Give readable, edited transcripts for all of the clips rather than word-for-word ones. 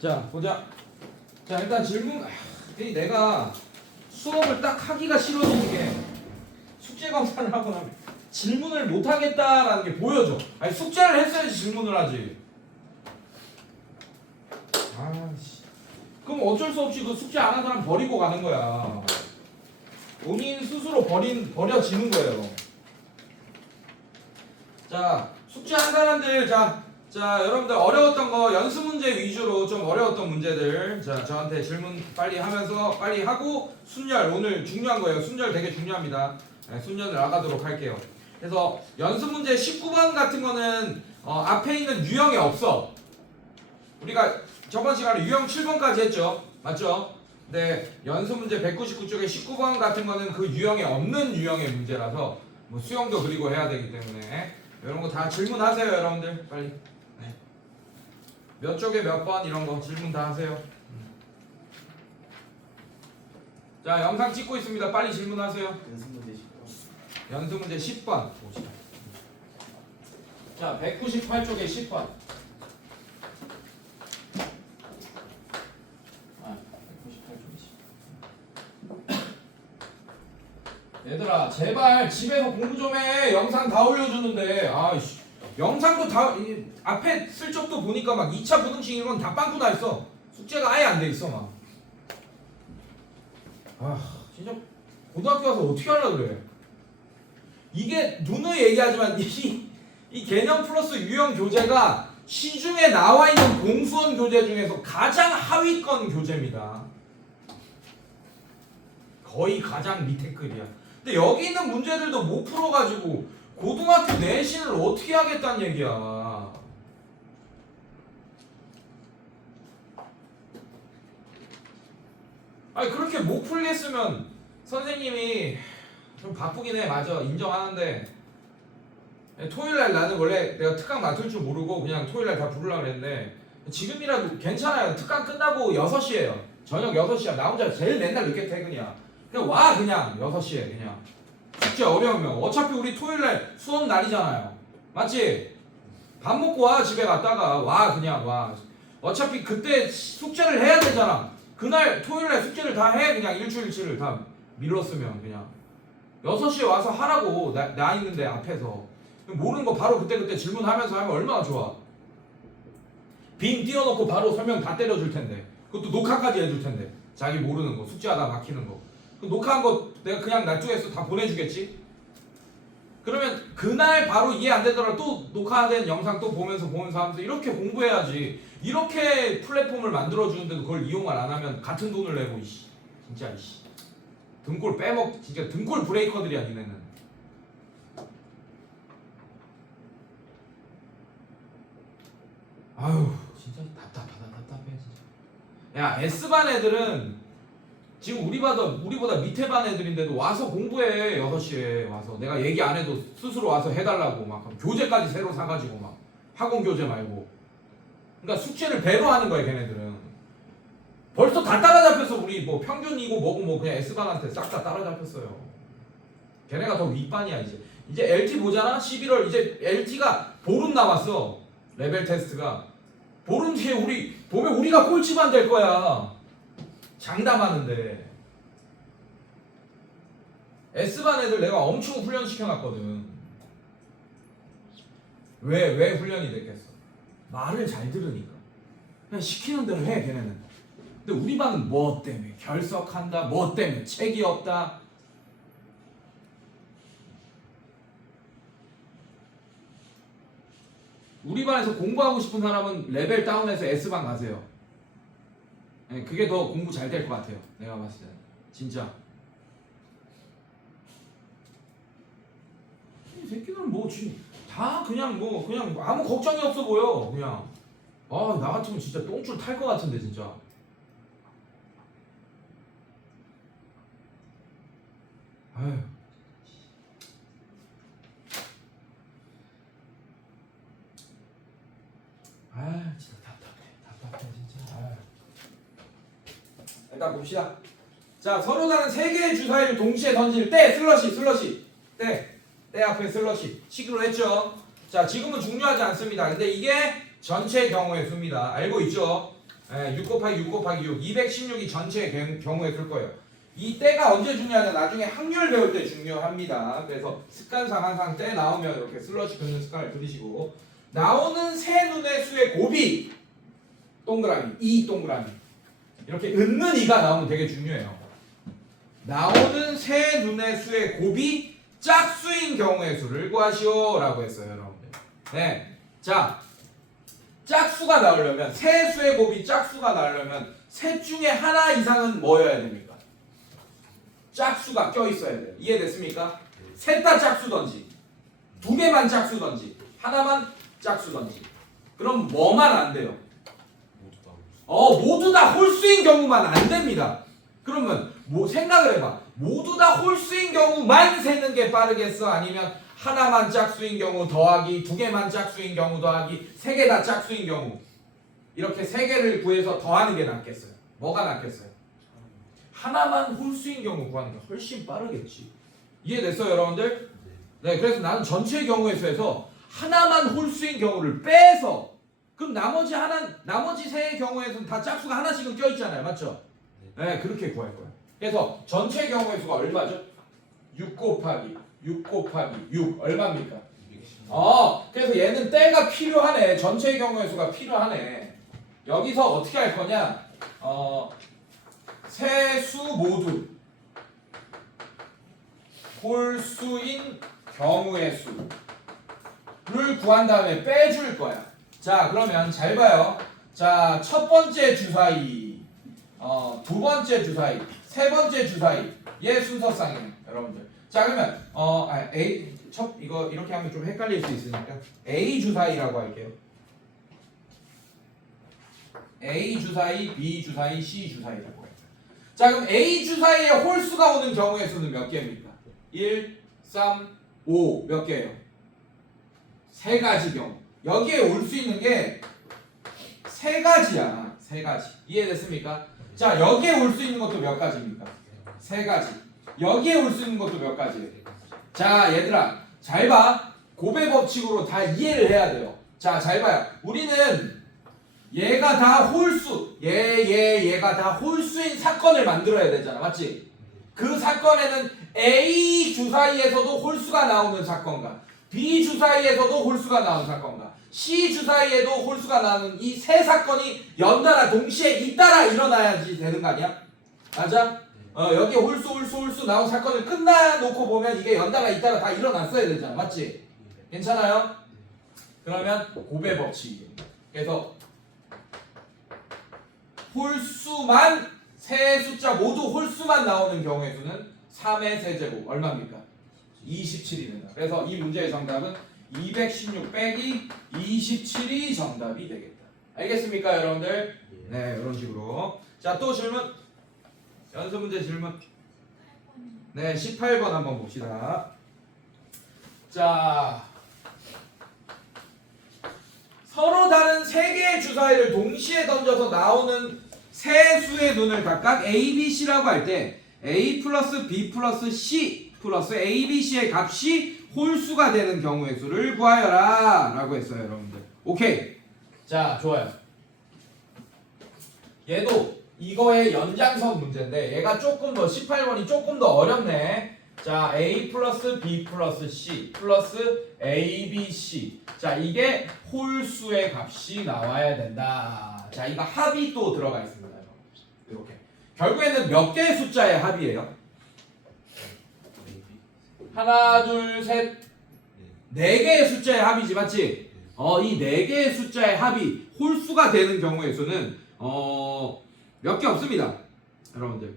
자, 보자. 자, 일단 질문. 내가 수업을 딱 하기가 싫어지는 게 숙제 검사를 하고 나면 질문을 못 하겠다라는 게 보여져. 아니, 숙제를 했어야지 질문을 하지. 아씨. 그럼 어쩔 수 없이 그 숙제 안 한 사람 버리고 가는 거야. 본인 스스로 버려지는 거예요. 자, 숙제한 사람들, 자, 여러분들 어려웠던 거 연습 문제 위주로 좀 어려웠던 문제들, 자, 저한테 질문 빨리 하면서 빨리 하고 순열 오늘 중요한 거예요. 순열 되게 중요합니다. 네, 순열 나가도록 할게요. 그래서 연습 문제 19번 같은 거는 앞에 있는 유형이 없어. 우리가 저번 시간에 유형 7번까지 했죠, 맞죠? 네, 연습 문제 199쪽에 19번 같은 거는 그 유형에 없는 유형의 문제라서 뭐 수형도 그리고 해야 되기 때문에 이런 거 다 질문하세요, 여러분들. 빨리. 네. 몇 쪽에 몇 번 이런 거 질문 다 하세요. 자, 영상 찍고 있습니다. 빨리 질문하세요. 연습 문제 10번. 연습 문제 10번 봅시다. 자, 198쪽에 10번. 얘들아, 제발 집에서 공부 좀 해. 영상 다 올려주는데. 아이씨. 영상도 다 앞에 슬쩍도 보니까 막 2차 부등식 이런 건 다 빵꾸 나 있어. 숙제가 아예 안 돼 있어 막. 아, 진짜 고등학교 와서 어떻게 하려고 그래. 이게 누누이 얘기하지만 이 개념 플러스 유형 교재가 시중에 나와 있는 공수원 교재 중에서 가장 하위권 교재입니다. 거의 가장 밑에 급이야. 근데 여기 있는 문제들도 못 풀어가지고 고등학교 내신을 어떻게 하겠다는 얘기야. 아니, 그렇게 못 풀겠으면 선생님이 좀 바쁘긴 해. 맞아, 인정하는데 토요일날 나는 원래 내가 특강 맡을 줄 모르고 그냥 토요일날 다 부르려고 그랬는데 지금이라도 괜찮아요. 특강 끝나고 6시에요 저녁 6시야. 나 혼자 제일 맨날 늦게 퇴근이야. 그냥 와, 그냥 6시에 그냥. 숙제 어려우면 어차피 우리 토요일날 수업 날이잖아요, 맞지? 밥 먹고 와. 집에 갔다가 와, 그냥 와. 어차피 그때 숙제를 해야 되잖아. 그날 토요일날 숙제를 다 해. 그냥 일주일치를 다 밀렀으면 그냥 6시에 와서 하라고. 나 있는데 앞에서 모르는 거 바로 그때 질문하면서 하면 얼마나 좋아. 빔 띄워놓고 바로 설명 다 때려줄 텐데, 그것도 녹화까지 해줄 텐데. 자기 모르는 거 숙제하다 막히는 거 그 녹화한 거 내가 그냥 놔두겠어. 다 보내주겠지. 그러면 그날 바로 이해 안 되더라도 또 녹화된 영상 또 보면서 하면서 이렇게 공부해야지. 이렇게 플랫폼을 만들어주는데도 그걸 이용을 안 하면 같은 돈을 내고 이씨, 진짜 이씨, 등골 빼먹, 진짜 등골 브레이커들이야 니네는. 아유, 진짜 답답해 진짜. 야, S반 애들은 지금 우리보다 밑에 반 애들인데도 와서 공부해. 6시에 와서 내가 얘기 안 해도 스스로 와서 해달라고 막 교재까지 새로 사가지고 막 학원 교재 말고. 그러니까 숙제를 배로 하는 거야 걔네들은. 벌써 다 따라잡혔어. 우리 뭐 평균이고 뭐고 뭐 그냥 S반한테 싹 다 따라잡혔어요. 걔네가 더 윗반이야. 이제 LT 보잖아. 11월 이제 LT가 보름 남았어. 레벨 테스트가. 보름 뒤에 우리 보면 우리가 꼴찌반 될 거야. 장담하는데. S반 애들 내가 엄청 훈련시켜놨거든. 왜 훈련이 됐겠어? 말을 잘 들으니까. 그냥 시키는 대로 해 걔네는. 근데 우리 반은 뭐 때문에 결석한다, 뭐 때문에 책이 없다. 우리 반에서 공부하고 싶은 사람은 레벨 다운해서 S반 가세요. 네, 그게 더 공부 잘 될 것 같아요. 내가 봤을 때는 진짜. 이 새끼들은 다 그냥 아무 걱정이 없어 보여. 그냥 나 같으면 진짜 똥줄 탈 것 같은데 진짜. 아휴. 진짜 답답해 진짜. 아휴. 일단 봅시다. 자, 서로 다른 3개의 주사위를 동시에 던질 때 슬러시 때 앞에 슬러시 식으로 했죠. 자, 지금은 중요하지 않습니다. 근데 이게 전체 경우의 수입니다. 알고 있죠? 6 곱하기 6 곱하기 6 216이 전체 경우에 쓸 거예요. 이 때가 언제 중요하냐 나중에 확률 배울 때 중요합니다. 그래서 습관상 항상 때 나오면 이렇게 슬러시 긋는 습관을 들이시고 나오는 세 눈의 수의 곱이 동그라미 이 동그라미 이렇게 은는 이가 나오면 되게 중요해요. 나오는 세 눈의 수의 곱이 짝수인 경우의 수를 구하시오 라고 했어요 여러분들. 네, 자 짝수가 나오려면 세 수의 곱이 짝수가 나오려면 셋 중에 하나 이상은 뭐여야 됩니까? 짝수가 껴있어야 돼요. 이해됐습니까? 셋 다 짝수던지 두 개만 짝수던지 하나만 짝수던지 그럼 뭐만 안 돼요? 모두 다 홀수인 경우만 안 됩니다. 그러면 뭐 생각을 해봐. 모두 다 홀수인 경우만 세는 게 빠르겠어? 아니면 하나만 짝수인 경우 더하기 두 개만 짝수인 경우 더하기 세 개 다 짝수인 경우 이렇게 세 개를 구해서 더하는 게 낫겠어요? 뭐가 낫겠어요? 하나만 홀수인 경우 구하는 게 훨씬 빠르겠지. 이해됐어요 여러분들? 네, 그래서 나는 전체 경우의 수에서 하나만 홀수인 경우를 빼서 그럼 나머지 세 경우에서는 다 짝수가 하나씩은 껴있잖아요. 맞죠? 네, 그렇게 구할 거예요. 그래서 전체 경우의 수가 얼마죠? 6 곱하기 6 얼마입니까? 그래서 얘는 때가 필요하네. 전체 경우의 수가 필요하네. 여기서 어떻게 할 거냐? 세 수 모두 홀수인 경우의 수를 구한 다음에 빼줄 거야. 자, 그러면 잘 봐요. 자, 첫 번째 주사위, 두 번째 주사위, 세 번째 주사위. 얘 순서상이에요, 여러분들. 자, 그러면 이거 이렇게 하면 좀 헷갈릴 수 있으니까 A 주사위라고 할게요. A 주사위, B 주사위, C 주사위라고 할게요. 자, 그럼 A 주사위에 홀수가 오는 경우의 수는 몇 개입니까? 1, 3, 5 몇 개예요? 세 가지 경우. 여기에 올 수 있는 게 세 가지야. 세 가지. 이해됐습니까? 자, 여기에 올 수 있는 것도 몇 가지입니까? 세 가지. 여기에 올 수 있는 것도 몇 가지예요? 자, 얘들아, 잘 봐. 곱의 법칙으로 다 이해를 해야 돼요. 자, 잘 봐요. 우리는 얘가 다 홀수, 얘가 다 홀수인 사건을 만들어야 되잖아. 맞지? 그 사건에는 A 주사위에서도 홀수가 나오는 사건과 B 주사위에서도 홀수가 나오는 사건과 C 주사위에도 홀수가 나오는 이 세 사건이 연달아 동시에 잇따라 일어나야지 되는 거 아니야? 맞아? 여기 홀수 나온 사건을 끝나놓고 보면 이게 연달아 잇따라 다 일어났어야 되잖아. 맞지? 괜찮아요? 그러면 곱의 법칙입니다. 그래서 홀수만 세 숫자 모두 홀수만 나오는 경우의 수는 3의 세제곱 얼마입니까? 27입니다. 그래서 이 문제의 정답은 216 빼기 27이 정답이 되겠다. 알겠습니까 여러분들? 네, 이런 식으로. 자, 또 질문. 연습 문제 질문. 네, 18번 한번 봅시다. 자, 서로 다른 세 개의 주사위를 동시에 던져서 나오는 세 수의 눈을 각각 A, B, C라고 할 때 A 플러스 B 플러스 C 플러스 A, B, C의 값이 홀수가 되는 경우의 수를 구하여라 라고 했어요 여러분들. 오케이. 자, 좋아요. 얘도 이거의 연장선 문제인데 얘가 조금 더 18번이 조금 더 어렵네. 자, A 플러스 B 플러스 C 플러스 A, B, C. 자, 이게 홀수의 값이 나와야 된다. 자, 이거 합이 또 들어가 있습니다. 이렇게. 결국에는 몇 개의 숫자의 합이에요? 하나, 둘, 셋, 네 개의 숫자의 합이지, 맞지? 이 네 개의 숫자의 합이 홀수가 되는 경우의 수는 몇 개 없습니다. 여러분들.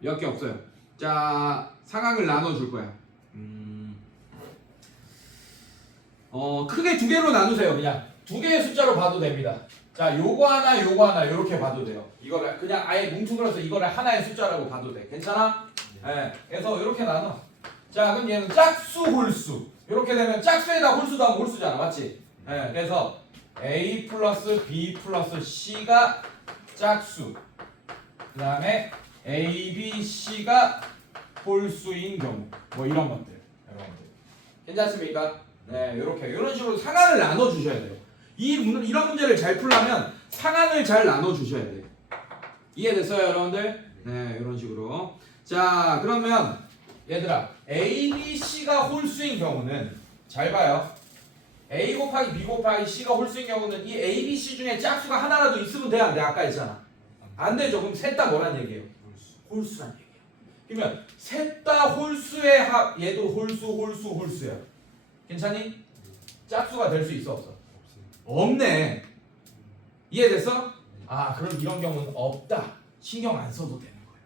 몇 개 없어요. 자, 상황을 나눠줄 거야. 크게 두 개로 나누세요. 그냥 두 개의 숫자로 봐도 됩니다. 자, 요거 하나 요렇게 봐도 돼요. 이거를 그냥 아예 뭉뚱그려서 이거를 하나의 숫자라고 봐도 돼. 괜찮아? 네. 그래서 이렇게 나눠. 자, 그럼 얘는 짝수 홀수. 이렇게 되면 짝수에다 홀수 더하면 홀수잖아. 맞지? 네. 그래서 A 플러스 B 플러스 C가 짝수. 그 다음에 A, B, C가 홀수인 경우. 뭐 이런 것들. 여러분들. 괜찮습니까? 네, 이런 식으로 상황을 나눠 주셔야 돼요. 이런 문제를 잘 풀려면 상황을 잘 나눠주셔야 돼요. 이해됐어요, 여러분들? 네, 이런 식으로. 자, 그러면 얘들아, A, B, C가 홀수인 경우는 잘 봐요. A 곱하기 B 곱하기 C가 홀수인 경우는 이 A, B, C 중에 짝수가 하나라도 있으면 돼, 안 돼? 아까 했잖아. 안 되죠. 그럼 셋 다 뭐란 얘기예요? 홀수란 얘기예요. 그러면 셋 다 홀수의 합, 얘도 홀수야. 괜찮니? 짝수가 될 수 있어, 없어? 없네. 이해됐어? 아, 그럼 이런 경우는 없다. 신경 안 써도 되는 거예요.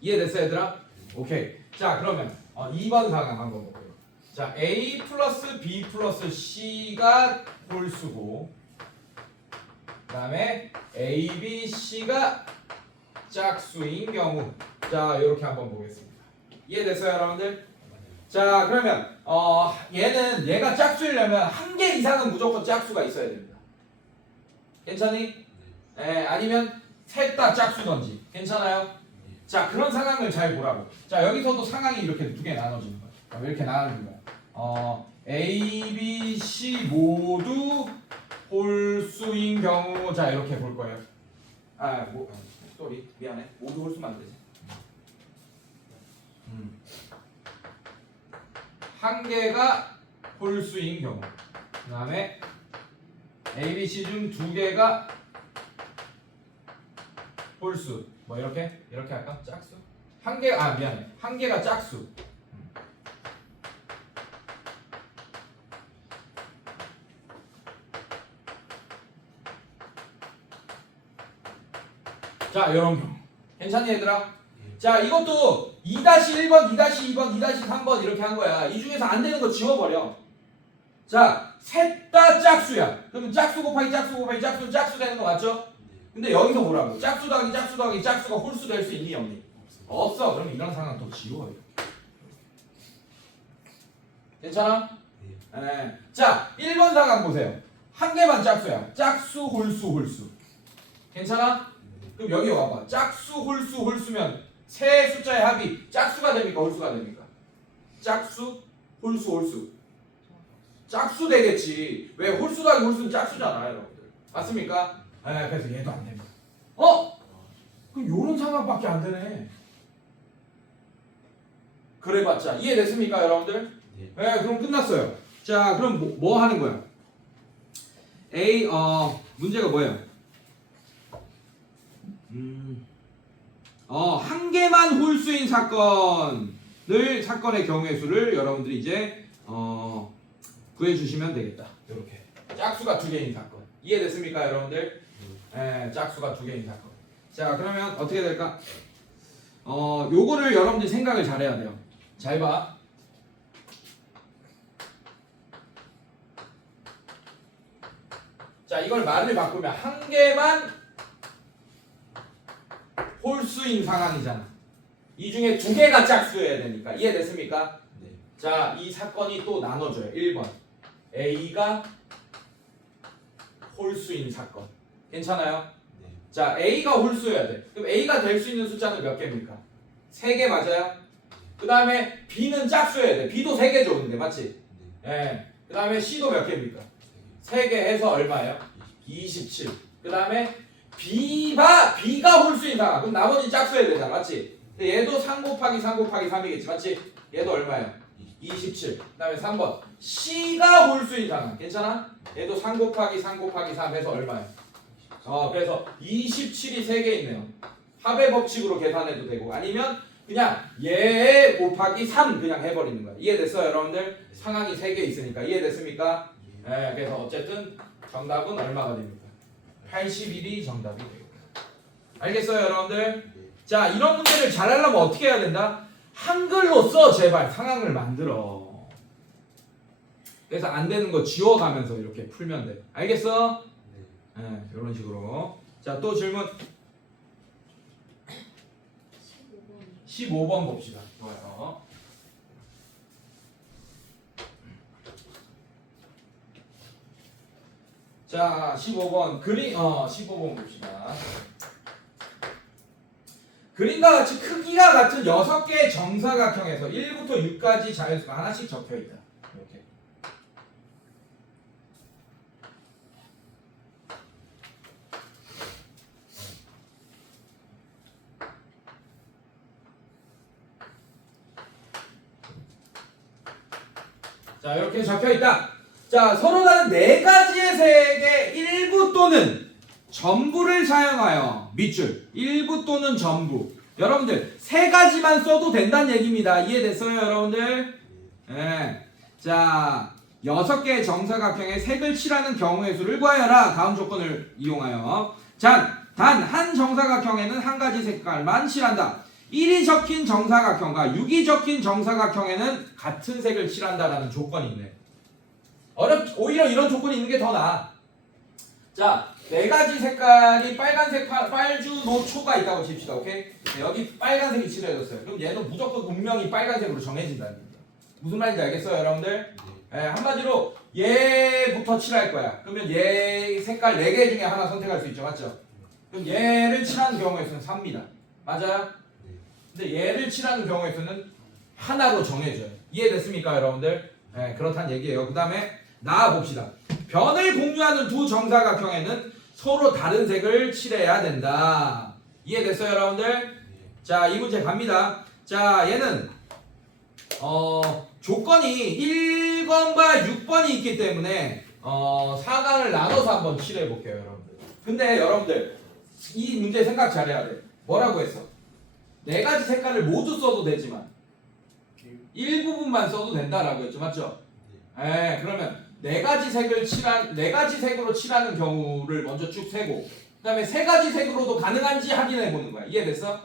이해됐어, 얘들아? 오케이. 자, 그러면 2번 상황 한번 볼게요. 자, A 플러스 B 플러스 C가 홀수고, 그 다음에 A, B, C가 짝수인 경우. 자, 이렇게 한번 보겠습니다. 이해됐어요, 여러분들? 자, 그러면 얘가 짝수이려면 한 개 이상은 무조건 짝수가 있어야 됩니다. 괜찮니? 네, 아니면 셋 다 짝수던지. 괜찮아요? 자, 그런 상황을 잘 보라고. 자, 여기서도 상황이 이렇게 두 개 나눠지는 거야. 이렇게 나눠지는 거야. A, B, C 모두 홀수인 경우. 자, 이렇게 볼 거예요. 쏘리, 미안해. 모두 홀수면 안 되지. 한 개가 홀수인 경우. 그 다음에 A, B, C 중 두 개가 홀수. 뭐 이렇게 할까? 짝수? 미안해. 한 개가 짝수. 자, 이런 경우. 괜찮니, 얘들아? 자, 이것도 2-1번, 2-2번, 2-3번 이렇게 한 거야. 이 중에서 안 되는 거 지워버려. 자, 셋 다 짝수야. 그럼 짝수 곱하기 짝수 되는 거 맞죠? 근데 여기서 뭐라고? 짝수 더하기 짝수가 홀수 될 수 있니, 없니? 없어. 그럼 이런 상황 또 지워요. 괜찮아? 네. 자, 1번 상황 보세요. 한 개만 짝수야. 짝수, 홀수. 괜찮아? 그럼 여기 와봐. 짝수, 홀수면 세 숫자의 합이 짝수가 됩니까? 홀수가 됩니까? 짝수, 홀수. 짝수 되겠지. 왜? 홀수 더하기 홀수는 짝수잖아요, 여러분들. 맞습니까? 네, 그래서 얘도 안 됩니다. 그럼 요런 상황밖에 안 되네. 그래봤자 이해됐습니까, 여러분들? 네, 그럼 끝났어요. 자, 그럼 뭐 하는 거야? A, 문제가 뭐예요? 한 개만 홀수인 사건의 경우의 수를 여러분들이 이제 구해주시면 되겠다. 이렇게 짝수가 두 개인 사건. 이해됐습니까, 여러분들? 네, 짝수가 두 개인 사건. 자, 그러면 어떻게 될까? 요거를 여러분들이 생각을 잘해야 돼요. 잘 봐. 자, 이걸 말을 바꾸면 한 개만 홀수인 상황이잖아. 이 중에 두 개가 짝수여야 되니까. 이해됐습니까? 네. 자, 이 사건이 또 나눠져요. 1번 A가 홀수인 사건. 괜찮아요? 네. 자, A가 홀수여야 돼. 그럼 A가 될 수 있는 숫자는 몇 개입니까? 3개 맞아요? 그 다음에 B는 짝수여야 돼. B도 3개죠, 근데 맞지? 네. 그 다음에 C도 몇 개입니까? 3개 해서 얼마예요? 27. 그 다음에 B가 홀수인 상황. 그럼 나머지 짝수여야 되잖아, 맞지? 근데 얘도 3 곱하기 3이겠지, 맞지? 얘도 얼마예요? 27. 그 다음에 3번 C가 홀수인 상황. 괜찮아? 얘도 3 곱하기 3 해서 얼마예요? 그래서 27이 3개 있네요. 합의 법칙으로 계산해도 되고, 아니면 그냥 얘 곱하기 3 그냥 해버리는 거야. 이해됐어요, 여러분들? 상황이 3개 있으니까. 이해됐습니까? 네, 그래서 어쨌든 정답은 얼마가 됩니까? 81이 정답이 되고. 알겠어요, 여러분들? 자, 이런 문제를 잘 하려면 어떻게 해야 된다? 한글로 써, 제발. 상황을 만들어. 그래서 안 되는 거 지워가면서 이렇게 풀면 돼. 알겠어? 네, 이런 식으로. 자, 또 질문. 15번 봅시다. 좋아요. 자, 15번 15번 봅시다. 그림과 같이 크기가 같은 6개의 정사각형에서 1부터 6까지 자연수가 하나씩 적혀 있다. 이렇게. 자, 이렇게 적혀 있다. 자, 서로 다른 네 가지의 색의 일부 또는 전부를 사용하여 밑줄 일부 또는 전부. 여러분들 세 가지만 써도 된다는 얘기입니다. 이해됐어요, 여러분들? 예. 자, 6개의 정사각형의 색을 칠하는 경우의 수를 구하여라. 다음 조건을 이용하여. 단 한 정사각형에는 한 가지 색깔만 칠한다. 1이 적힌 정사각형과 6이 적힌 정사각형에는 같은 색을 칠한다라는 조건이 있네. 오히려 이런 조건이 있는 게 더 나아. 자, 네 가지 색깔이 빨간색, 빨주, 노초가 있다고 칩시다. 오케이? 네, 여기 빨간색이 칠해졌어요. 그럼 얘도 무조건 운명이 빨간색으로 정해진다는 얘기야. 무슨 말인지 알겠어요, 여러분들? 네, 한마디로 얘부터 칠할 거야. 그러면 얘 색깔 4개 중에 하나 선택할 수 있죠, 맞죠? 그럼 얘를 칠하는 경우의 수는 3입니다. 맞아요? 근데 얘를 칠하는 경우의 수는 하나로 정해져요. 이해됐습니까, 여러분들? 네, 그렇다는 얘기예요. 그 다음에 나와봅시다. 변을 공유하는 두 정사각형에는 서로 다른 색을 칠해야 된다. 이해됐어요, 여러분들? 자, 이 문제 갑니다. 자, 얘는 조건이 1번과 6번이 있기 때문에 4강을 나눠서 한번 칠해 볼게요, 여러분들. 근데 여러분들 이 문제 생각 잘해야 돼. 뭐라고 했어? 네 가지 색깔을 모두 써도 되지만 일부분만 써도 된다라고 했죠, 맞죠? 네, 그러면 네 가지 색으로 칠하는 경우를 먼저 쭉 세고, 그다음에 세 가지 색으로도 가능한지 확인해 보는 거야. 이해됐어?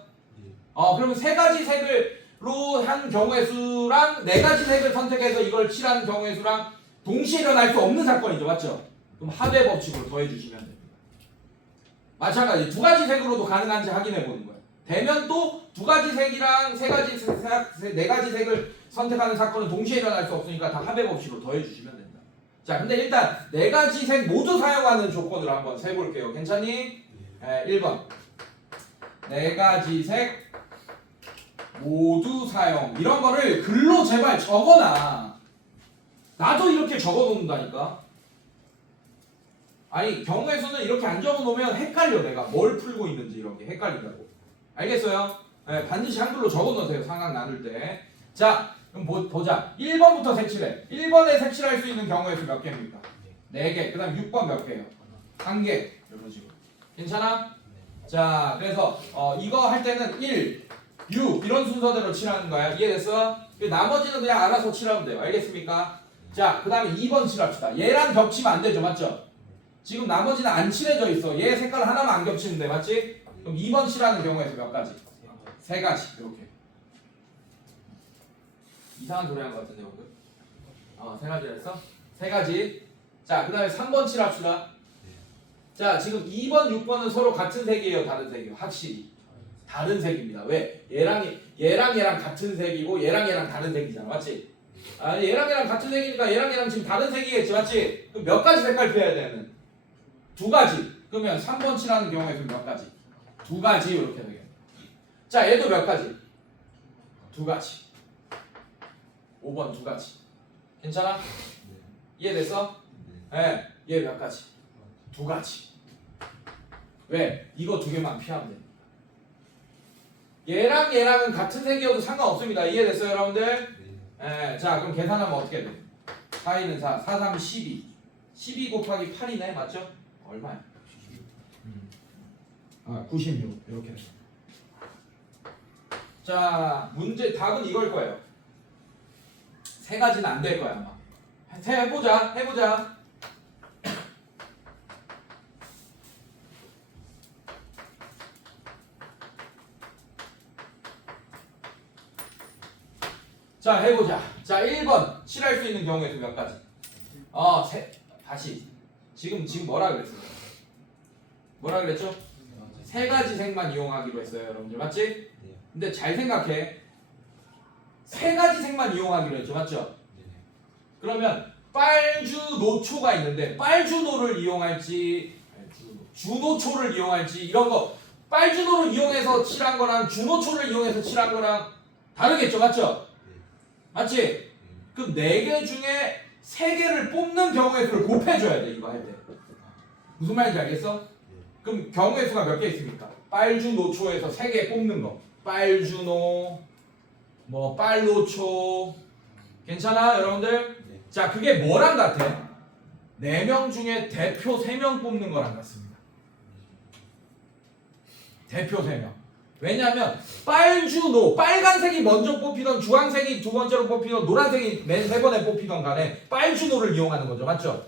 그러면 세 가지 색으로 한 경우의 수랑 네 가지 색을 선택해서 이걸 칠하는 경우의 수랑 동시에 일어날 수 없는 사건이죠, 맞죠? 그럼 합의 법칙으로 더해 주시면 됩니다. 마찬가지 두 가지 색으로도 가능한지 확인해 보는 거야. 되면 또 두 가지 색이랑 네 가지 색을 선택하는 사건은 동시에 일어날 수 없으니까 다 합의 법칙으로 더해 주시면 됩니다. 자, 근데 일단 네 가지 색 모두 사용하는 조건으로 한번 세볼게요. 괜찮니? 1번 네 가지 색 모두 사용. 이런 거를 글로 제발 적어놔. 나도 이렇게 적어놓는다니까. 아니, 경우의 수는 이렇게 안 적어놓으면 헷갈려. 내가 뭘 풀고 있는지 이런 게 헷갈린다고. 알겠어요? 네, 반드시 한글로 적어놓으세요. 상황 나눌 때. 자, 그럼 보자. 1번부터 색칠해. 1번에 색칠할 수 있는 경우의 수 몇 개입니까? 4개. 그 다음 6번 몇 개예요? 1개. 이런 식으로. 괜찮아? 자, 그래서 이거 할 때는 1, 6 이런 순서대로 칠하는 거야. 이해됐어? 나머지는 그냥 알아서 칠하면 돼요. 알겠습니까? 자, 그 다음에 2번 칠합시다. 얘랑 겹치면 안 되죠, 맞죠? 지금 나머지는 안 칠해져 있어. 얘 색깔 하나만 안 겹치는데, 맞지? 그럼 2번 칠하는 경우에서 몇 가지? 3가지. 이렇게. 이상한 소리 한 것 같은데, 방금? 3가지라 했어? 3가지. 자, 그 다음에 3번 칠합시다. 자, 지금 2번, 6번은 서로 같은 색이에요, 다른 색이에요? 확실히 다른 색입니다. 왜? 얘랑 같은 색이고 얘랑 다른 색이잖아, 맞지? 얘랑 같은 색이니까 얘랑 지금 다른 색이겠지, 맞지? 그럼 몇 가지 색깔 피해야 되는? 2가지. 그러면 3번 칠하는 경우에는 몇 가지? 2가지 이렇게 되겠네. 자, 얘도 몇 가지? 2가지. 5번 2가지. 괜찮아? 이해됐어? 네. 얘 몇 가지? 2가지. 왜? 이거 2개만 피하면 돼. 얘랑은 같은 색이어도 상관없습니다. 이해됐어요, 여러분들? 네. 자, 그럼 계산하면 어떻게 돼? 4, 2는 4, 4, 3, 12. 12 곱하기 8이네, 맞죠? 얼마야? 96. 이렇게 돼. 자, 문제 답은 이걸 거예요. 3가지는 안 될 거야, 아마. 해보자. 자, 해보자. 자, 1번 칠할 수 있는 경우에 몇 가지? 다시. 지금 뭐라 그랬어요? 뭐라 그랬죠? 3가지 색만 이용하기로 했어요, 여러분들. 맞지? 근데 잘 생각해. 3가지 색만 이용하기로 했죠, 맞죠? 그러면 빨주 노초가 있는데 빨주노를 이용할지 주노초를 이용할지 이런 거 빨주노를 이용해서 칠한 거랑 주노초를 이용해서 칠한 거랑 다르겠죠, 맞죠? 맞지? 그럼 4개 중에 3개를 뽑는 경우의 수를 곱해줘야 돼, 이거 할 때. 무슨 말인지 알겠어? 그럼 경우의 수가 몇 개 있습니까? 빨주 노초에서 3개 뽑는 거. 빨주노, 빨노초. 괜찮아, 여러분들? 자, 그게 뭐랑 같아? 4명 중에 대표 3명 뽑는 거랑 같습니다. 대표 3명. 왜냐하면 빨주노, 빨간색이 먼저 뽑히던 주황색이 두 번째로 뽑히던 노란색이 맨 세 번에 뽑히던 간에 빨주노를 이용하는 거죠. 맞죠?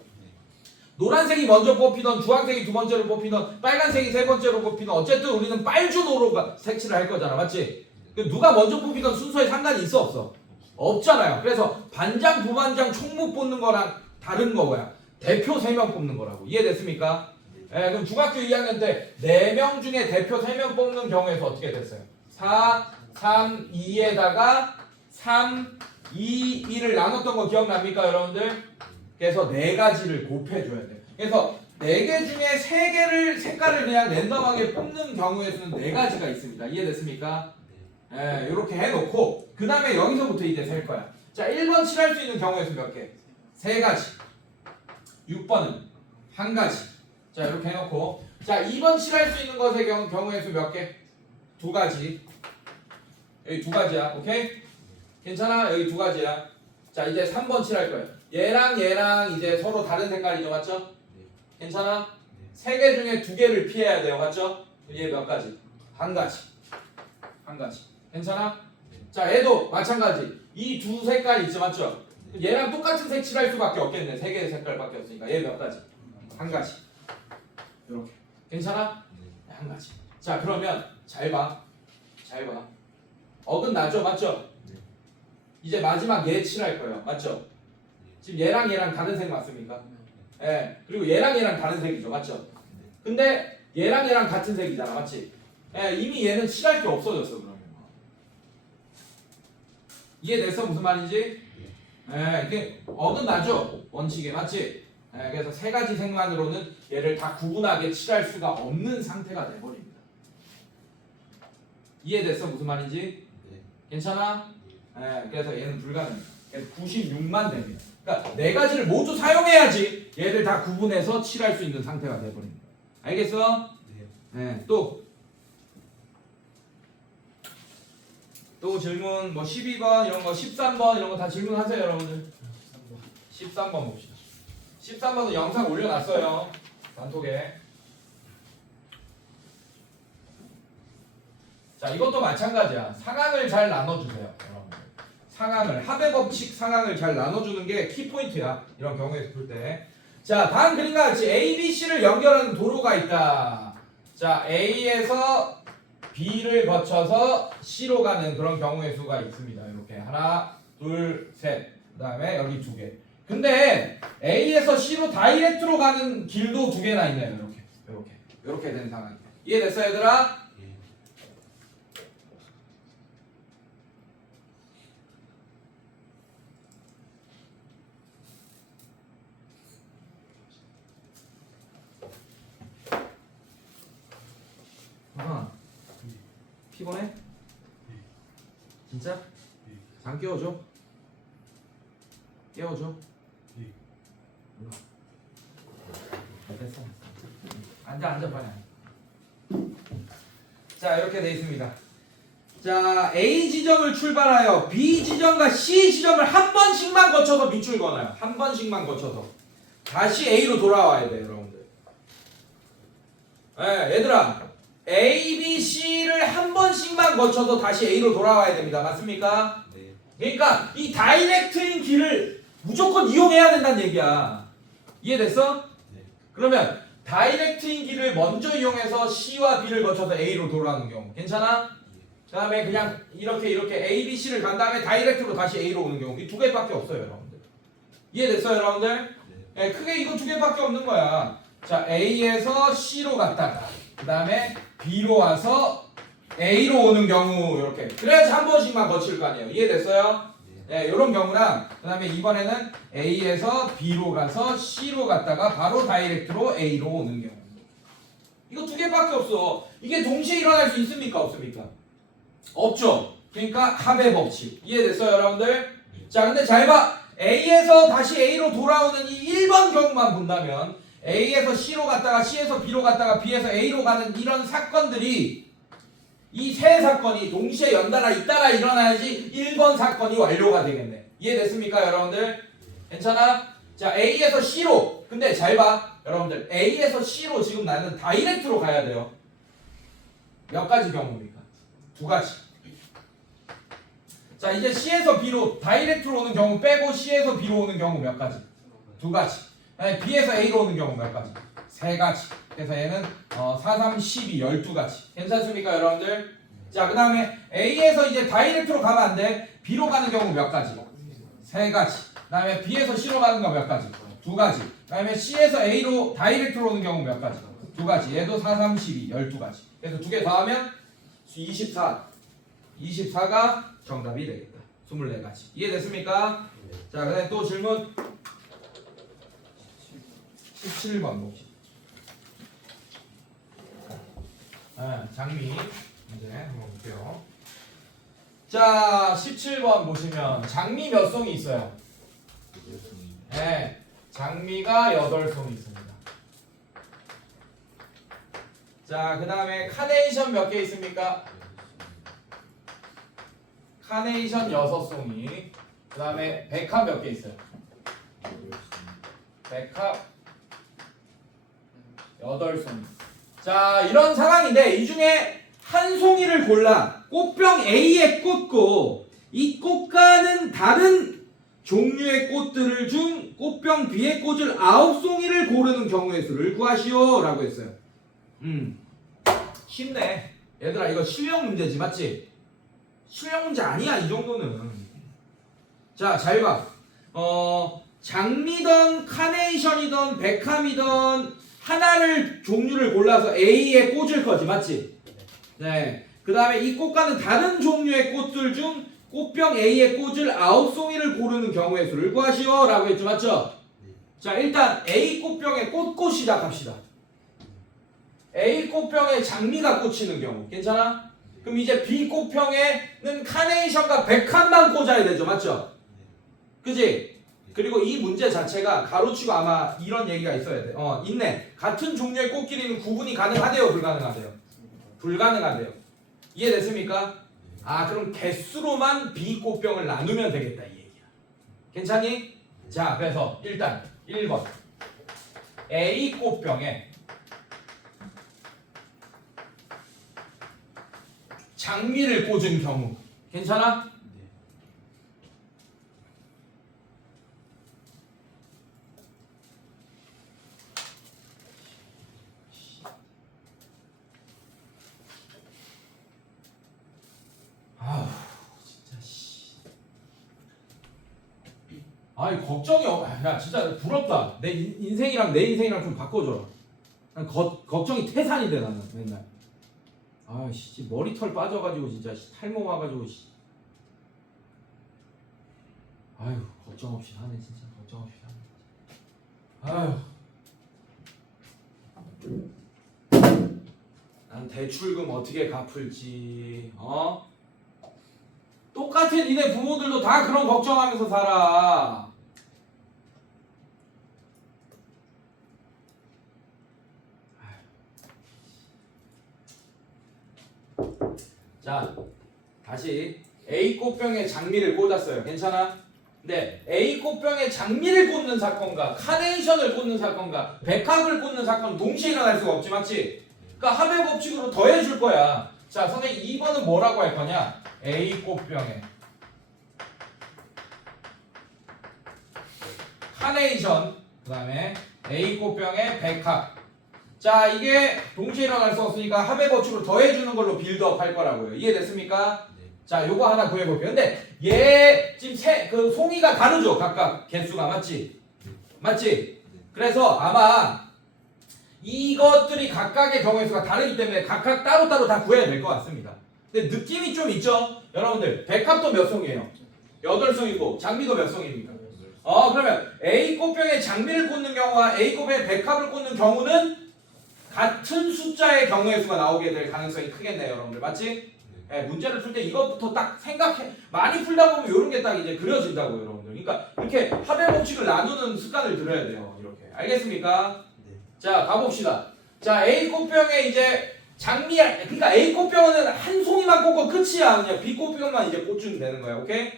노란색이 먼저 뽑히던 주황색이 두 번째로 뽑히던 빨간색이 세 번째로 뽑히던 어쨌든 우리는 빨주노로 색칠을 할 거잖아. 맞지? 누가 먼저 뽑히던 순서에 상관이 있어 없어? 없잖아요. 그래서 반장, 부반장, 총무 뽑는 거랑 다른 거고요. 대표 3명 뽑는 거라고. 이해됐습니까? 예, 그럼 중학교 2학년 때 4명 중에 대표 3명 뽑는 경우에서 어떻게 됐어요? 4, 3, 2에다가 3, 2, 2를 나눴던 거 기억납니까 여러분들? 그래서 4가지를 곱해줘야 돼요. 그래서 4개 중에 3개를 색깔을 그냥 랜덤하게 뽑는 경우의 수는 4가지가 있습니다. 이해됐습니까? 예, 이렇게 해놓고 그 다음에 여기서부터 이제 셀 거야. 자, 1번 칠할 수 있는 경우의 수 몇 개? 3가지. 6번은 1가지. 자, 이렇게 해놓고 자, 2번 칠할 수 있는 것의 경우의 수 몇 개? 2가지. 여기 2가지야. 오케이? 괜찮아? 여기 2가지야. 자, 이제 3번 칠할 거예요. 얘랑 얘랑 이제 서로 다른 색깔이죠. 맞죠? 괜찮아? 3개 중에 2개를 피해야 돼요. 맞죠? 얘 몇 가지? 1가지. 1가지. 괜찮아? 자, 얘도 마찬가지. 이 두 색깔이 있죠. 맞죠? 얘랑 똑같은 색 칠할 수밖에 없겠네. 3개의 색깔밖에 없으니까. 얘 몇 가지? 1가지. 이렇게. 괜찮아? 1가지. 자, 그러면 잘 봐. 잘 봐. 어긋나죠? 맞죠? 이제 마지막 얘 칠할 거예요. 맞죠? 지금 얘랑 얘랑 다른 색 맞습니까? 예. 그리고 얘랑 얘랑 다른 색이죠. 맞죠? 근데 얘랑 얘랑 같은 색이잖아. 맞지? 예, 이미 얘는 칠할 게 없어졌어. 그러면. 이해됐어? 무슨 말인지? 예, 이게 어긋나죠? 원칙에. 맞지? 예, 그래서 3가지 색만으로는 얘를 다 구분하게 칠할 수가 없는 상태가 돼버립니다. 이해됐어? 무슨 말인지? 괜찮아? 예, 그래서 얘는 불가능해. 그래서 96만 됩니다. 그러니까 4가지를 모두 사용해야지 얘를 다 구분해서 칠할 수 있는 상태가 돼버립니다. 알겠어? 예, 또 질문 뭐 12번 이런 거 13번 이런 거 다 질문하세요 여러분들. 13번 봅시다. 13번은 영상 올려놨어요. 단톡에. 자, 이것도 마찬가지야. 상황을 잘 나눠주세요 여러분들. 상황을 합의 법칙 상황을 잘 나눠주는 게 키포인트야. 이런 경우에서 볼 때. 자, 다음 그림과 같이 A, B, C를 연결하는 도로가 있다. 자, A에서 B를 거쳐서 C로 가는 그런 경우의 수가 있습니다. 이렇게 하나, 둘, 셋. 그 다음에 여기 2개. 근데 A에서 C로 다이렉트로 가는 길도 2개나 있네요. 이렇게 된 상황이에요. 이해됐어요, 얘들아? 피곤해? 진짜? 잠 깨워줘? 깨워줘? 됐어. 앉아 빨리. 자, 이렇게 돼 있습니다. 자, A 지점을 출발하여 B 지점과 C 지점을 한 번씩만 거쳐서 밑줄 그어놔요. 한 번씩만 거쳐서 다시 A로 돌아와야 돼요, 여러분들. 네, 얘들아, A, B, C를 한 번씩만 거쳐서 다시 A로 돌아와야 됩니다. 맞습니까? 네. 그러니까 이 다이렉트인 길을 무조건 이용해야 된다는 얘기야. 이해됐어? 네. 그러면 다이렉트인 길을 먼저 이용해서 C와 B를 거쳐서 A로 돌아가는 경우 괜찮아? 그 다음에 그냥 이렇게 A, B, C를 간 다음에 다이렉트로 다시 A로 오는 경우 이 2개밖에 없어요, 여러분들. 이해됐어요, 여러분들? 네, 크게 이거 2개밖에 없는 거야. 자, A에서 C로 갔다가 그 다음에 B로 와서 A로 오는 경우 이렇게. 그래야지 한 번씩만 거칠 거 아니에요. 이해됐어요? 네, 이런 경우랑 그 다음에 이번에는 A에서 B로 가서 C로 갔다가 바로 다이렉트로 A로 오는 경우. 이거 2개밖에 없어. 이게 동시에 일어날 수 있습니까? 없습니까? 없죠. 그러니까 합의 법칙. 이해됐어요, 여러분들? 자, 근데 잘 봐. A에서 다시 A로 돌아오는 이 1번 경우만 본다면 A에서 C로 갔다가 C에서 B로 갔다가 B에서 A로 가는 이런 사건들이 이 세 사건이 동시에 연달아 잇따라 일어나야지 1번 사건이 완료가 되겠네. 이해됐습니까, 여러분들? 괜찮아? 자, A에서 C로. 근데 잘 봐. 여러분들, A에서 C로 지금 나는 다이렉트로 가야 돼요. 몇 가지 경우입니까? 두 가지. 자, 이제 C에서 B로 다이렉트로 오는 경우 빼고 C에서 B로 오는 경우 몇 가지? 두 가지. 아니, B에서 A로 오는 경우 몇 가지? 세 가지. 그래서 얘는 4, 3, 12, 12가지. 괜찮습니까, 여러분들? 자, 그 다음에 A에서 이제 다이렉트로 가면 안 돼. B로 가는 경우 몇 가지? 세 가지. 그 다음에 B에서 C로 가는 거 몇 가지? 두 가지. 그 다음에 C에서 A로 다이렉트로 오는 경우 몇 가지? 두 가지. 얘도 4, 3, 12, 12가지. 그래서 두 개 더하면 24. 24가 정답이 되겠다. 24가지. 이해됐습니까? 자, 그 다음에 또 질문 17번 봅시다. 장미 문제 한번 볼게요. 자, 17번 보시면 장미 몇 송이 있어요? 네, 장미가 8송이 있습니다. 자, 그 다음에 카네이션 몇 개 있습니까? 카네이션 6송이. 그 다음에 백합 몇 개 있어요? 백합 8송이. 자, 이런 상황인데 이 중에 한 송이를 골라. 꽃병 A의 꽃고 이 꽃과는 다른 종류의 꽃들을 중 꽃병 B의 꽃을 9송이를 고르는 경우의 수를 구하시오 라고 했어요. 쉽네. 얘들아, 이거 실력 문제지, 맞지? 실력 문제 아니야, 이 정도는. 자, 잘 봐. 장미든 카네이션이든 백합이든 하나를 종류를 골라서 A에 꽂을 거지, 맞지? 네. 그 다음에 이 꽃과는 다른 종류의 꽃들 중 꽃병 A에 꽂을 9송이를 고르는 경우의 수를 구하시오 라고 했죠, 맞죠? 자, 일단 A 꽃병의 꽃 시작합시다. A 꽃병에 장미가 꽂히는 경우 괜찮아? 그럼 이제 B 꽃병에는 카네이션과 백합만 꽂아야 되죠, 맞죠? 그지? 그리고 이 문제 자체가 가로치고 아마 이런 얘기가 있어야 돼. 있네. 같은 종류의 꽃끼리는 구분이 가능하대요, 불가능하대요? 불가능하대요. 이해됐습니까? 아, 그럼 개수로만 B 꽃병을 나누면 되겠다, 이 얘기야. 괜찮니? 자, 그래서 일단 1번 A 꽃병에 장미를 꽂은 경우 괜찮아? 아우, 진짜 씨. 아니, 걱정이 야, 진짜 부럽다. 내 인생이랑 내 인생이랑 좀 바꿔줘라. 난 걱정이 태산인데 나는 맨날. 아씨, 머리털 빠져가지고 진짜 탈모 와가지고 씨. 아유, 걱정 없이 사네, 진짜 걱정 없이 사네. 아유, 난 대출금 어떻게 갚을지, 똑같은 니네 부모들도 다 그런 걱정하면서 살아. 자, 다시 A 꽃병에 장미를 꽂았어요. 괜찮아? 근데 A 꽃병에 장미를 꽂는 사건과 카네이션을 꽂는 사건과 백합을 꽂는 사건은 동시에 일어날 수가 없지, 맞지? 그러니까 합의 법칙으로 더해줄 거야. 자, 선생님 2번은 뭐라고 할 거냐? A 꽃병에 카네이션, 그 다음에 A 꽃병에 백합. 자, 이게 동시에 일어날 수 없으니까 합의 법칙으로 더해주는 걸로 빌드업 할 거라고요. 이해됐습니까? 네. 자, 요거 하나 구해볼게요. 근데 얘 지금 그 송이가 다르죠? 각각 개수가, 맞지? 맞지? 그래서 아마 이것들이 각각의 경우의 수가 다르기 때문에 각각 따로따로 다 구해야 될 것 같습니다. 근데 느낌이 좀 있죠? 여러분들, 백합도 몇 송이에요? 8송이고 장미도 몇 송입니까? 그러면 A 꽃병에 장미를 꽂는 경우와 A 꽃병에 백합을 꽂는 경우는 같은 숫자의 경우의 수가 나오게 될 가능성이 크겠네요, 여러분들. 맞지? 네, 문제를 풀 때 이것부터 딱 생각해. 많이 풀다 보면 이런 게 딱 이제 그려진다고, 여러분들. 그러니까 이렇게 합의 법칙을 나누는 습관을 들여야 돼요, 이렇게. 알겠습니까? 네. 자, 가봅시다. 자, A 꽃병에 이제 그러니까 A 꽃병은 한 송이만 꽂고 끝이야. 그냥 B 꽃병만 이제 꽂주면 되는 거야, 오케이?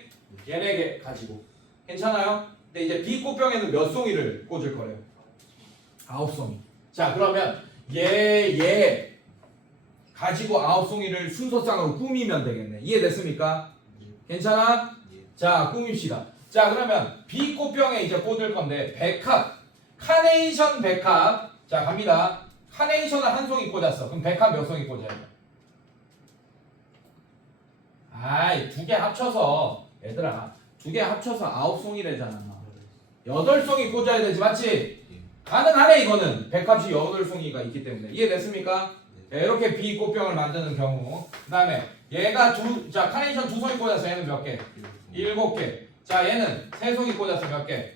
얘네 개 가지고. 괜찮아요? 근데 이제 B 꽃병에는 몇 송이를 꽂을 거래요? 9송이. 자, 그러면 얘 가지고 9송이를 순서상으로 꾸미면 되겠네. 이해됐습니까? 괜찮아? 자, 꾸밉시다. 자, 그러면 B 꽃병에 이제 꽂을 건데 백합, 카네이션 백합. 자, 갑니다. 카네이션을 한 송이 꽂았어. 그럼 백합 몇 송이 꽂아야 돼? 아이, 두 개 합쳐서 얘들아, 두 개 합쳐서 9송이래잖아. 8송이 꽂아야 되지, 맞지? 가능하네. 이거는 백합이 8송이가 있기 때문에. 이해됐습니까? 자, 이렇게 B 꽃병을 만드는 경우. 그 다음에 얘가 자, 카네이션 2송이 꽂아서 얘는 몇 개? 7개. 자, 얘는 3송이 꽂아서 몇 개?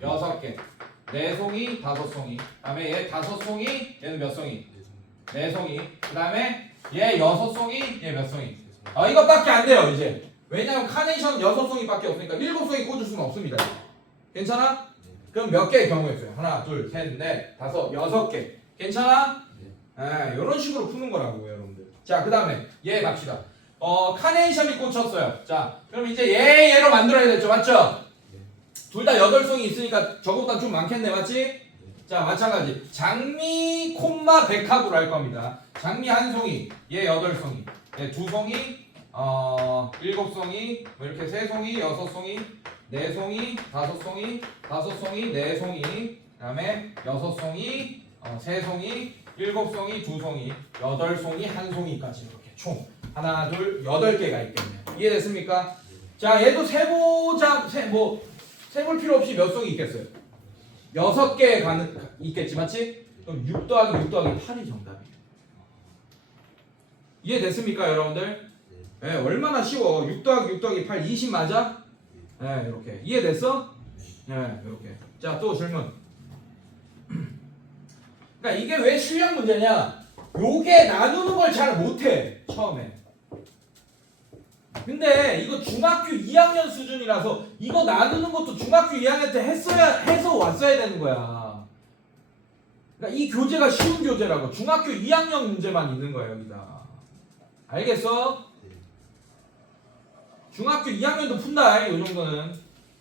6개. 4송이, 5송이. 그 다음에 얘 5송이, 얘는 몇 송이? 4송이. 그 다음에 얘 6송이, 얘 몇 송이? 이것밖에 안 돼요, 이제. 왜냐면 카네이션 6송이밖에 없으니까 7송이 꽂을 수는 없습니다. 괜찮아? 그럼 몇 개의 경우에 있어요? 하나, 둘, 셋, 넷, 다섯, 6개. 괜찮아? 이런 식으로 푸는 거라고, 여러분들. 자, 그 다음에 얘 갑시다. 카네이션이 꽂혔어요. 자, 그럼 이제 얘로 만들어야 되죠, 맞죠? 둘 다 8송이 있으니까 저거보다 좀 많겠네, 맞지? 자, 마찬가지. 장미, 콤마, 백합으로 할 겁니다. 장미 한 송이, 얘 8송이, 얘 2송이, 7송이, 뭐 이렇게 3송이, 6송이, 4송이, 5송이, 5송이, 4송이, 그 다음에 6송이, 3송이, 7송이, 2송이, 8송이, 1송이까지 이렇게 총 하나, 둘, 8개가 있겠네요. 이해됐습니까? 자, 얘도 세볼 필요 없이 몇 송이 있겠어요? 6개 있겠지, 맞지? 그럼 6 더하기 6 더하기 8이 정답이에요. 이해됐습니까, 여러분들? 네, 얼마나 쉬워. 6 더하기 6 더하기 8, 20 맞아? 네, 이렇게. 이해됐어? 네, 이렇게. 자, 또 질문. 그러니까 이게 왜 실력 문제냐? 요게 나누는 걸 잘 못해, 처음에. 근데 이거 중학교 2학년 수준이라서 이거 나누는 것도 중학교 2학년 때 해서 왔어야 되는 거야. 그러니까 이 교재가 쉬운 교재라고. 중학교 2학년 문제만 있는 거야, 여기다. 알겠어? 중학교 2학년도 푼다, 이 정도는.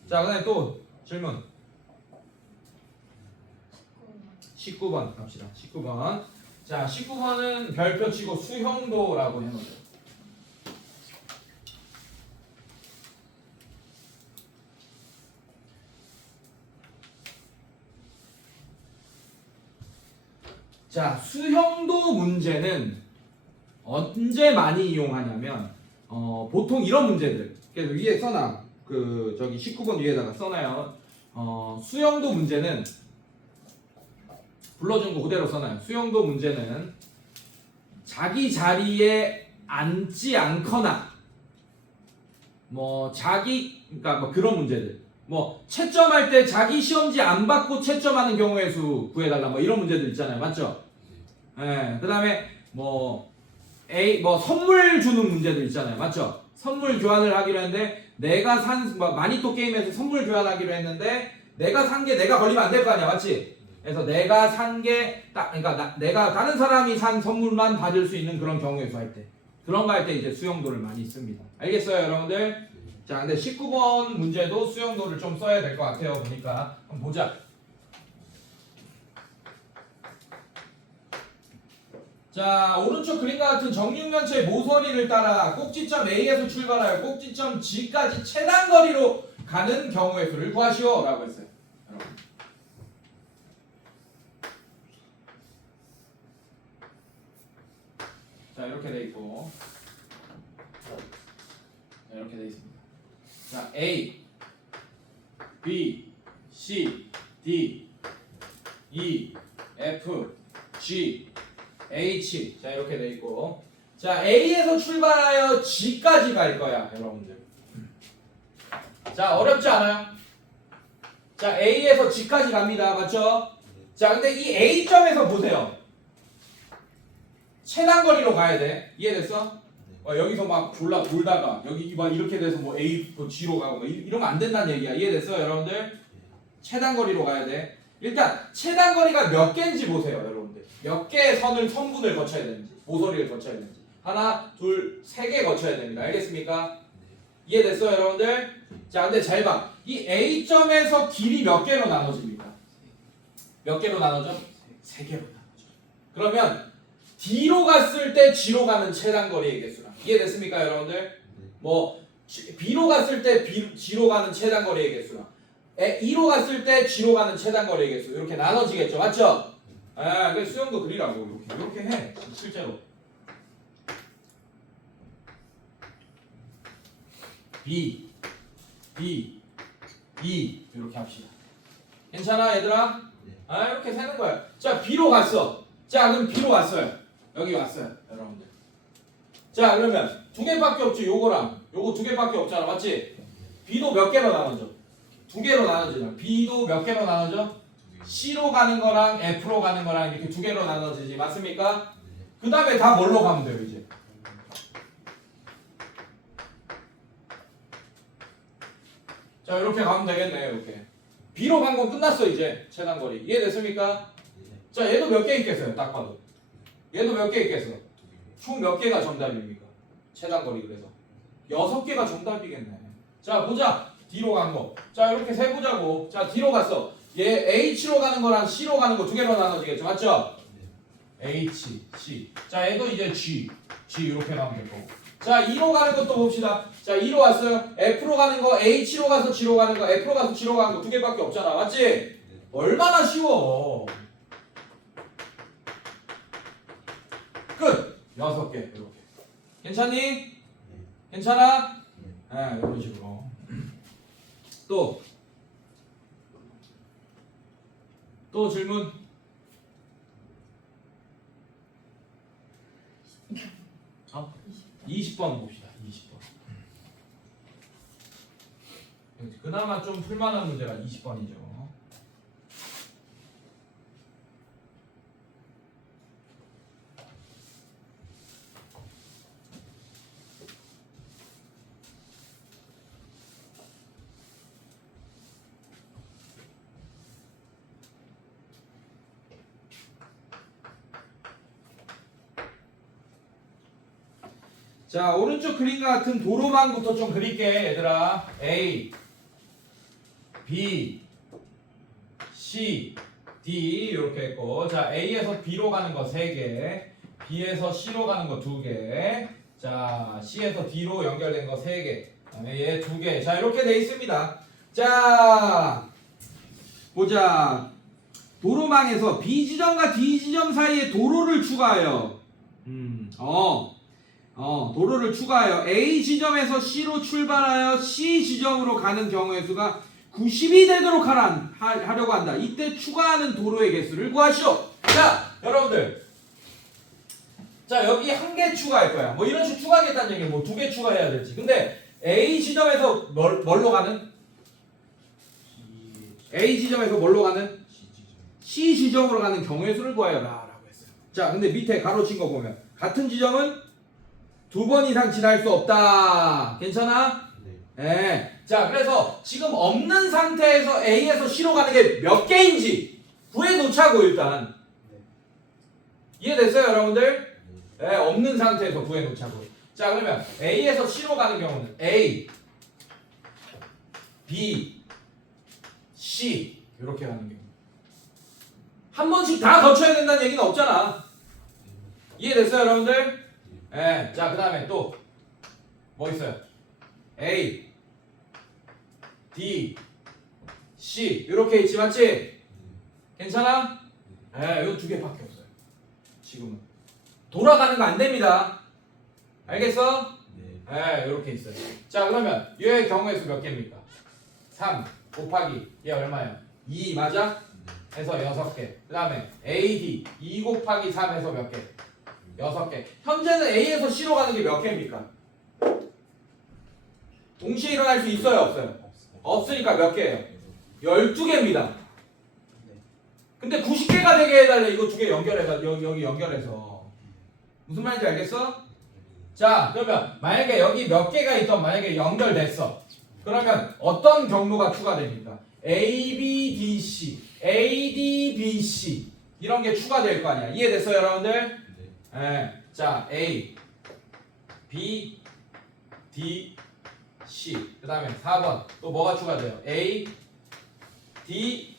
자, 그 다음에 또 질문. 19번 갑시다. 19번. 자, 19번은 별표 치고 수형도라고 해놓죠. 자, 수형도 문제는 언제 많이 이용하냐면 보통 이런 문제들. 그래서 위에 써놔. 저기 19번 위에다가 써놔요. 수형도 문제는 불러준 거 그대로 써놔요. 수형도 문제는 자기 자리에 앉지 않거나 그러니까 뭐 그런 문제들. 뭐 채점할 때 자기 시험지 안 받고 채점하는 경우의 수 구해달라. 뭐 이런 문제들 있잖아요, 맞죠? 예. 그다음에 선물 주는 문제들 있잖아요, 맞죠? 선물 교환을 하기로 했는데 내가 마니또 게임에서 선물 교환하기로 했는데 내가 산 게 내가 걸리면 안 될 거 아니야, 맞지? 그래서 내가 산 게 그러니까 내가 다른 사람이 산 선물만 받을 수 있는 그런 경우의 수 할 때, 그런 거 할 때 이제 수형도를 많이 씁니다. 알겠어요, 여러분들? 자, 근데 19번 문제도 수형도를 좀 써야 될 것 같아요, 보니까. 한번 보자. 자, 오른쪽 그림과 같은 정육면체의 모서리를 따라 꼭지점 A에서 출발하여 꼭지점 G까지 최단 거리로 가는 경우의 수를 구하시오 라고 했어요, 여러분. 자, 이렇게 돼 있고, 자, 이렇게 돼 있습니다. 자, A, B, C, D, E, F, G, H. 자, 이렇게 돼 있고, 자, A에서 출발하여 G까지 갈 거야, 여러분들. 자, 어렵지 않아요? 자, A에서 G까지 갑니다, 맞죠? 자, 근데 이 A점에서 보세요. 최단 거리로 가야 돼. 이해됐어? 여기서 막 돌다가 여기 막 이렇게 돼서 뭐 A, G로 가고 이러면 안 된다는 얘기야. 이해됐어요, 여러분들? 최단 거리로 가야 돼. 일단 최단 거리가 몇 개인지 보세요, 여러분들. 몇 개의 선분을 거쳐야 되는지, 모서리를 거쳐야 되는지. 하나, 둘, 3개 거쳐야 됩니다. 알겠습니까? 이해됐어요, 여러분들? 자, 근데 잘 봐. 이 A점에서 길이 몇 개로 나눠집니까? 몇 개로 나눠져? 세 개로 나눠져. 그러면 D로 갔을 때 G로 가는 최단거리의 개수랑 이해됐습니까 여러분들? 뭐 B로 갔을 때 G로 가는 최단거리의 개수랑 E로 갔을 때 G로 가는 최단거리의 개수 이렇게 나눠지겠죠 맞죠? 아, 그 수영도 그리라고 이렇게 해 실제로 B, B, E 이렇게 합시다. 괜찮아 얘들아? 아 이렇게 세는 거야. 자 B로 갔어. 자 그럼 B로 왔어요. 여기 왔어요 여러분들. 자 그러면 두 개밖에 없지 요거랑 요거 두 개밖에 없잖아 맞지? B도 몇 개로 나눠져? 두 개로 나눠지잖아. B도 몇 개로 나눠져? C로 가는 거랑 F로 가는 거랑 이렇게 두 개로 나눠지지 맞습니까? 그 다음에 다 뭘로 가면 돼요 이제? 자 이렇게 가면 되겠네 이렇게 B로 간 건 끝났어 이제 최단거리 이해됐습니까? 자 얘도 몇 개 있겠어요 딱 봐도 얘도 몇 개 있겠어 총 몇 개가 정답입니까? 최단거리 그래서 6개가 정답이겠네 자 보자 D로 간 거 자 이렇게 세보자고 자 D로 갔어 얘 H로 가는 거랑 C로 가는 거 두 개로 나눠지겠죠 맞죠? H, C 자 얘도 이제 G 이렇게 가면 될 거고 자 2로 가는 것도 봅시다 자 2로 왔어요 F로 가는 거 H로 가서 G로 가는 거 F로 가서 G로 가는 거 두 개밖에 없잖아 맞지? 얼마나 쉬워 끝! 6개 이렇게 괜찮니? 괜찮아? 네 이런 식으로 또 질문? 어? 20번 봅시다 20번 그나마 좀 풀만한 문제가 20번이죠 자 오른쪽 그림과 같은 도로망부터 좀 그릴게 얘들아 A B C D 이렇게 했고 자 A에서 B로 가는 거 3개 B에서 C로 가는 거 2개 자 C에서 D로 연결된 거 3개 그다음에 얘 2개 자 이렇게 돼 있습니다 자 보자 도로망에서 B 지점과 D 지점 사이에 도로를 추가하여 도로를 추가하여 A 지점에서 C로 출발하여 C 지점으로 가는 경우의 수가 90이 되도록 하려고 한다. 이때 추가하는 도로의 개수를 구하시오. 자, 여러분들. 자, 여기 한 개 추가할 거야. 뭐 이런 식으로 추가하겠다는 얘기는 뭐 두 개 추가해야 될지. 근데 A 지점에서 뭘로 가는? A 지점에서 뭘로 가는? C 지점으로 가는 경우의 수를 구하여라. 라고 했어요. 자, 근데 밑에 가로친 거 보면 같은 지점은 2번 이상 지날 수 없다. 괜찮아? 네. 자, 그래서 지금 없는 상태에서 A에서 C로 가는 게 몇 개인지 구해놓자고 일단. 이해됐어요, 여러분들? 네, 없는 상태에서 구해놓자고. 자, 그러면 A에서 C로 가는 경우는 A, B, C 이렇게 가는 경우. 한 번씩 다 거쳐야 된다는 얘기는 없잖아. 이해됐어요, 여러분들? 네, 자, 그 다음에 또 뭐 있어요? A, D, C 이렇게 있지 맞지? 괜찮아? 네, 이 두 개밖에 없어요. 지금은 돌아가는 거 안 됩니다. 알겠어? 네, 이렇게 있어요. 자, 그러면 얘의 경우의 수 몇 개입니까? 3 곱하기 얘 얼마예요? 2 맞아? 해서 6개. 그 다음에 AD 2 곱하기 3 해서 몇 개? 6개. 현재는 A에서 C로 가는 게 몇 개입니까? 동시에 일어날 수 있어요? 없어요? 없으니까 몇 개예요? 12개입니다. 근데 90개가 되게 해달래. 이거 두 개 연결해서 여기 연결해서. 무슨 말인지 알겠어? 자, 그러면 만약에 여기 몇 개가 있던 만약에 연결됐어. 그러면 어떤 경로가 추가됩니까? A, B, D, C, A, D, B, C 이런 게 추가될 거 아니야. 이해됐어요, 여러분들? 네. 자, A, B, D, C. 그 다음에 4번 또 뭐가 추가돼요? A, D,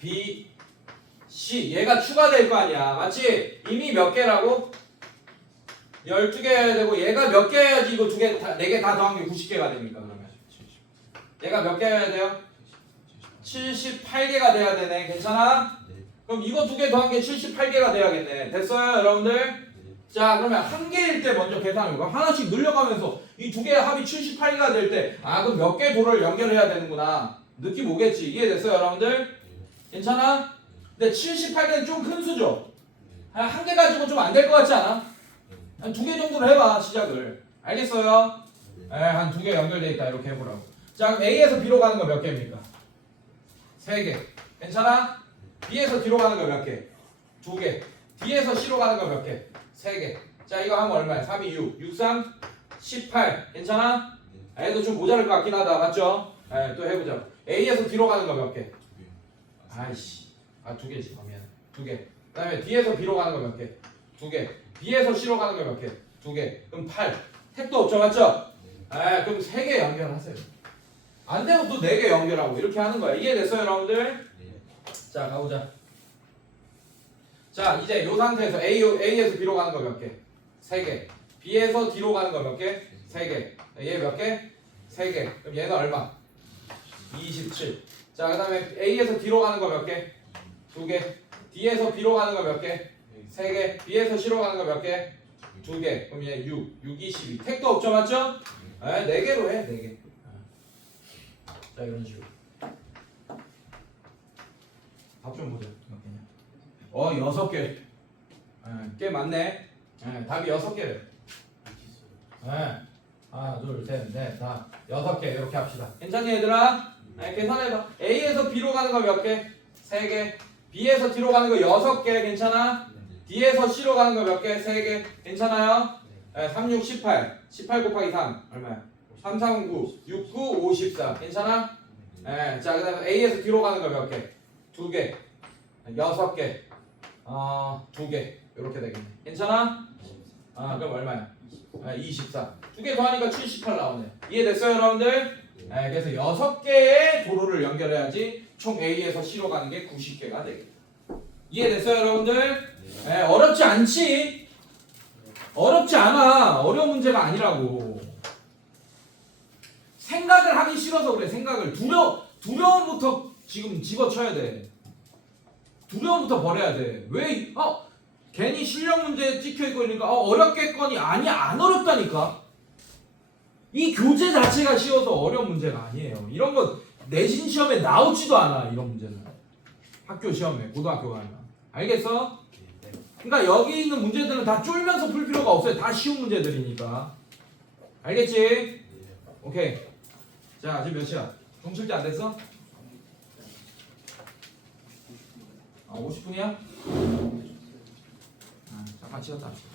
B, C. 얘가 추가될 거 아니야. 맞지? 이미 몇 개라고? 12개 해야 되고 얘가 몇 개 해야지 이거 4개 다 더한 게 90개가 됩니까? 그러면 얘가 몇 개 해야 돼요? 78개가 돼야 되네. 괜찮아? 네. 그럼 이거 2개 더한 게 78개가 돼야겠네. 됐어요 여러분들? 네. 자 그러면 한 개일 때 먼저 계산해볼까? 하나씩 늘려가면서 이 2개의 합이 78개가 될 때 아 그럼 몇 개 도를 연결해야 되는구나. 느낌 오겠지? 이해됐어요 여러분들? 괜찮아? 근데 78개는 좀 큰 수죠? 한 개 가지고 좀 안 될 것 같지 않아? 한 2개 정도로 해봐 시작을. 알겠어요? 한 2개 연결돼 있다 이렇게 해보라고. 자 그럼 A에서 B로 가는 거 몇 개입니까? 3개. 괜찮아? B에서 D로 가는 거 몇 개? 2개. D에서 C로 가는 거 몇 개? 3개. 자 이거 하면 얼마야? 3, 2, 6. 6, 3, 18. 괜찮아? 얘도 좀 모자랄 것 같긴 하다. 맞죠? 또 해보자. A에서 D로 가는 거 몇 개? 아이씨. 2개지. 미안. 2개. 그 다음에 D에서 B로 가는 거 몇 개? 2개. B에서 C로 가는 거 몇 개? 2개. 그럼 8. 택도 없죠. 맞죠? 그럼 3개 연결하세요. 안 되면 또 4개 연결하고 이렇게 하는 거야. 이해됐어요 여러분들? 자 가보자. 자 이제 이 상태에서 A에서 B로 가는 거 몇 개? 3개. B에서 D로 가는 거 몇 개? 3개. 얘 몇 개? 3개. 그럼 얘는 얼마? 27. 자 그 다음에 A에서 D로 가는 거 몇 개? 2개. D에서 B로 가는 거 몇 개? 3개. B에서 C로 가는 거 몇 개? 2개. 그럼 얘 6. 6, 22. 택도 없죠 맞죠? 4개로 해 4개. 자 이런 식으로. 답 좀 보자. 몇 개냐? 6개. 꽤 많네. 답이 6개래. 하나, 둘, 셋, 넷, 다 6개 이렇게 합시다. 괜찮니 얘들아? 계산해봐. A에서 B로 가는 거 몇 개? 3개. B에서 D로 가는 거 6개. 괜찮아? D에서 C로 가는 거 몇 개? 3개. 괜찮아요? 3, 6, 18. 18 곱하기 3 얼마야? 3, 3, 9. 6, 9, 54. 괜찮아? 자 그 다음에 A에서 D로 가는 거 몇 개? 2개. 6개. 2개. 이렇게 되겠네. 괜찮아? 그럼 얼마야? 24. 2개 더하니까 78 나오네. 이해됐어요 여러분들? 그래서 6개의 도로를 연결해야지 총 A에서 C로 가는 게 90개가 되겠다. 이해됐어요 여러분들? 어렵지 않지? 어렵지 않아. 어려운 문제가 아니라고. 생각을 하기 싫어서 그래. 생각을 두려움부터 지금 집어쳐야 돼. 두려움부터 버려야 돼. 왜? 괜히 실력 문제에 찍혀있고 그러니까 어렵겠거니. 아니 안 어렵다니까. 이 교재 자체가 쉬워서 어려운 문제가 아니에요. 이런 거 내신 시험에 나오지도 않아. 이런 문제는 학교 시험에 고등학교 가면. 알겠어? 그러니까 여기 있는 문제들은 다 쫄면서 풀 필요가 없어요. 다 쉬운 문제들이니까. 알겠지? 오케이. 자 지금 몇 시야? 종칠때 안 됐어? 50분이야? 잠깐 쉬었다 합시다.